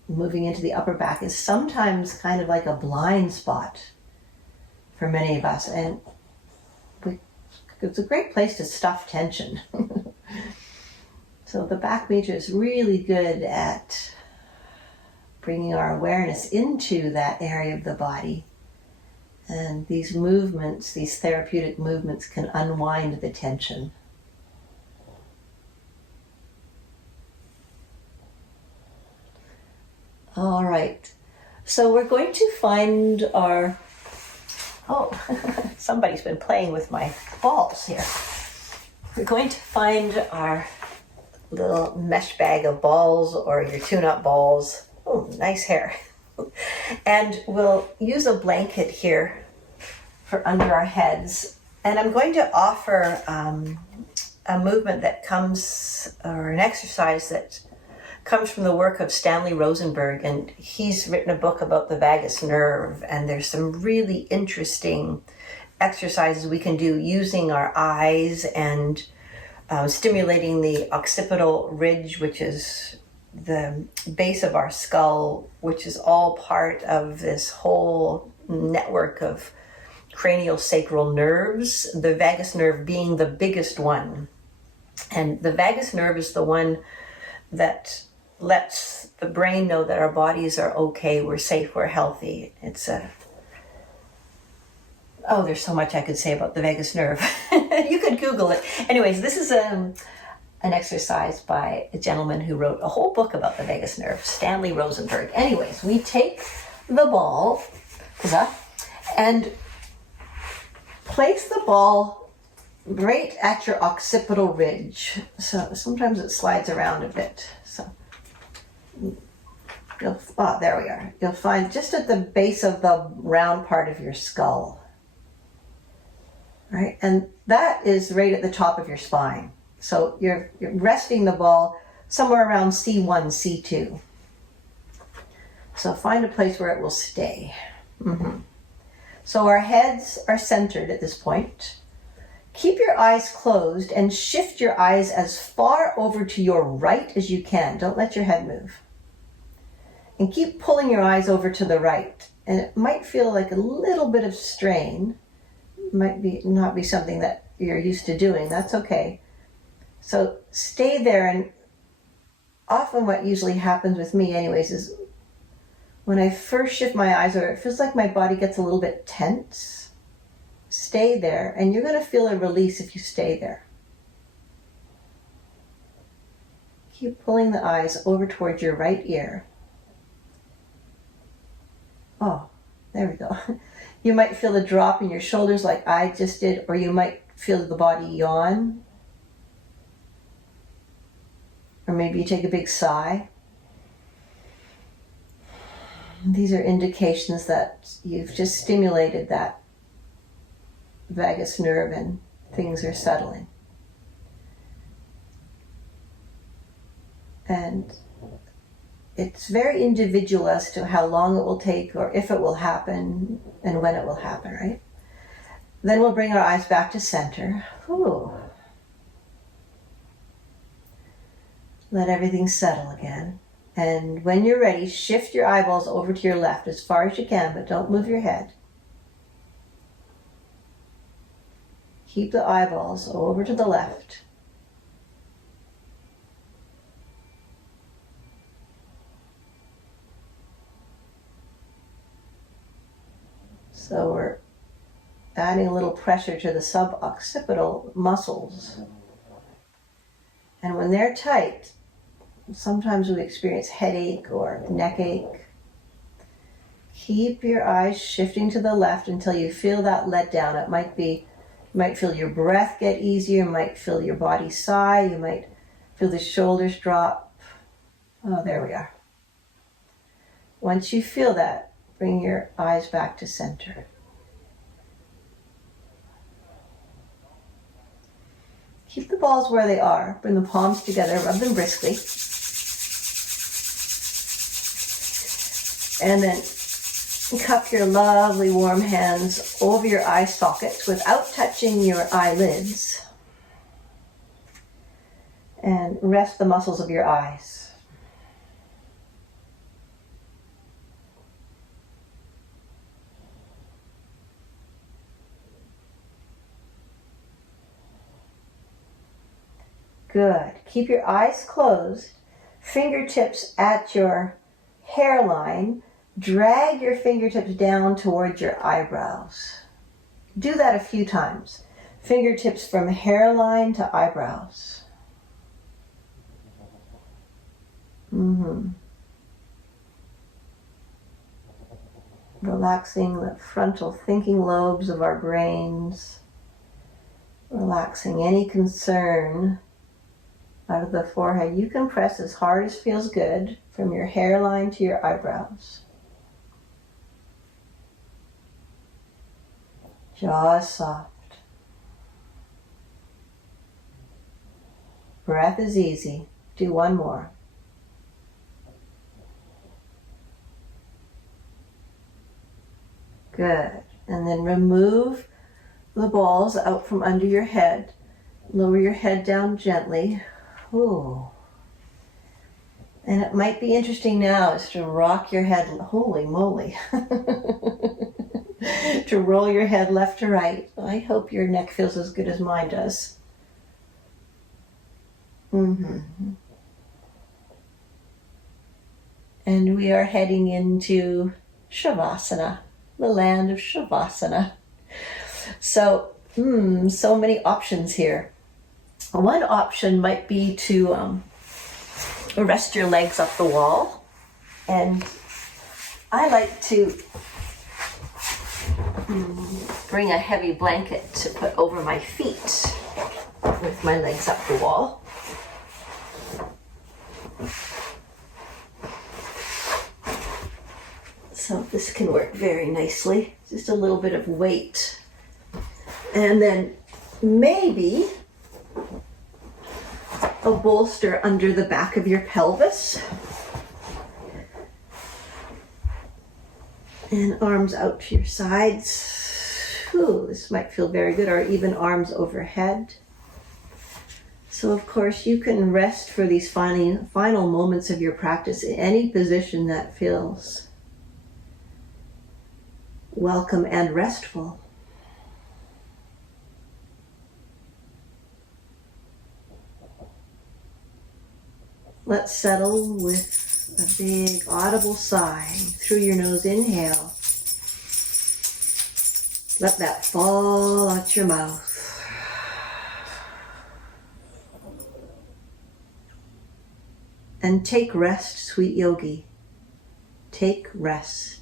moving into the upper back, is sometimes kind of like a blind spot for many of us. And it's a great place to stuff tension. So the back mitra is really good at bringing our awareness into that area of the body. And these movements, these therapeutic movements, can unwind the tension. All right, so we're going to find our, somebody's been playing with my balls here. We're going to find our little mesh bag of balls, or your tune-up balls. Oh, nice hair. And we'll use a blanket here for under our heads. And I'm going to offer a movement that comes, or an exercise that comes from the work of Stanley Rosenberg, and he's written a book about the vagus nerve, and there's some really interesting exercises we can do using our eyes and stimulating the occipital ridge, which is the base of our skull, which is all part of this whole network of craniosacral nerves, the vagus nerve being the biggest one. And the vagus nerve is the one that lets the brain know that our bodies are okay, we're safe, we're healthy. There's so much I could say about the vagus nerve. You could Google it. Anyways, this is an exercise by a gentleman who wrote a whole book about the vagus nerve, Stanley Rosenberg. Anyways, we take the ball and place the ball right at your occipital ridge. So sometimes it slides around a bit. So there we are. You'll find just at the base of the round part of your skull. Right? And that is right at the top of your spine. So you're resting the ball somewhere around C1, C2. So find a place where it will stay. Mm-hmm. So our heads are centered at this point. Keep your eyes closed and shift your eyes as far over to your right as you can. Don't let your head move. And keep pulling your eyes over to the right. And it might feel like a little bit of strain. Might not be something that you're used to doing. That's okay. So stay there, and often what usually happens with me anyways is when I first shift my eyes over, it feels like my body gets a little bit tense. Stay there, and you're going to feel a release if you stay there. Keep pulling the eyes over towards your right ear. Oh, there we go. You might feel a drop in your shoulders like I just did, or you might feel the body yawn. Or maybe you take a big sigh. These are indications that you've just stimulated that vagus nerve and things are settling. And it's very individual as to how long it will take, or if it will happen, and when it will happen, right? Then we'll bring our eyes back to center. Ooh. Let everything settle again. And when you're ready, shift your eyeballs over to your left as far as you can, but don't move your head. Keep the eyeballs over to the left. So we're adding a little pressure to the suboccipital muscles. And when they're tight, sometimes we experience headache or neck ache. Keep your eyes shifting to the left until you feel that let down. It might be, you might feel your breath get easier, you might feel your body sigh, you might feel the shoulders drop. Oh, there we are. Once you feel that, bring your eyes back to center. Keep the balls where they are. Bring the palms together, rub them briskly. And then cup your lovely warm hands over your eye sockets without touching your eyelids. And rest the muscles of your eyes. Good. Keep your eyes closed, fingertips at your hairline. Drag your fingertips down towards your eyebrows. Do that a few times. Fingertips from hairline to eyebrows. Relaxing the frontal thinking lobes of our brains. Relaxing any concern out of the forehead. You can press as hard as feels good from your hairline to your eyebrows. Jaw soft. Breath is easy. Do one more. Good. And then remove the balls out from under your head. Lower your head down gently. Ooh. And it might be interesting now is to rock your head, holy moly, to roll your head left to right. I hope your neck feels as good as mine does. And we are heading into Shavasana, the land of Shavasana. So, so many options here. One option might be to rest your legs up the wall. And I like to bring a heavy blanket to put over my feet with my legs up the wall. So this can work very nicely. Just a little bit of weight. And then maybe a bolster under the back of your pelvis. And arms out to your sides. Ooh, this might feel very good, or even arms overhead. So of course you can rest for these final moments of your practice in any position that feels welcome and restful. Let's settle with a big audible sigh. Through your nose, inhale. Let that fall out your mouth. And take rest, sweet yogi. Take rest.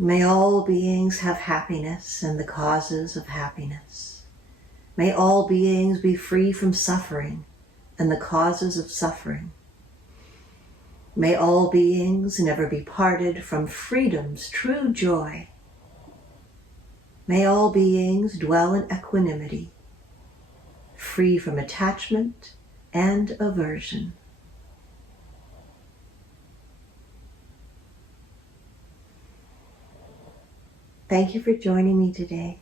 May all beings have happiness and the causes of happiness. May all beings be free from suffering and the causes of suffering. May all beings never be parted from freedom's true joy. May all beings dwell in equanimity, free from attachment and aversion. Thank you for joining me today.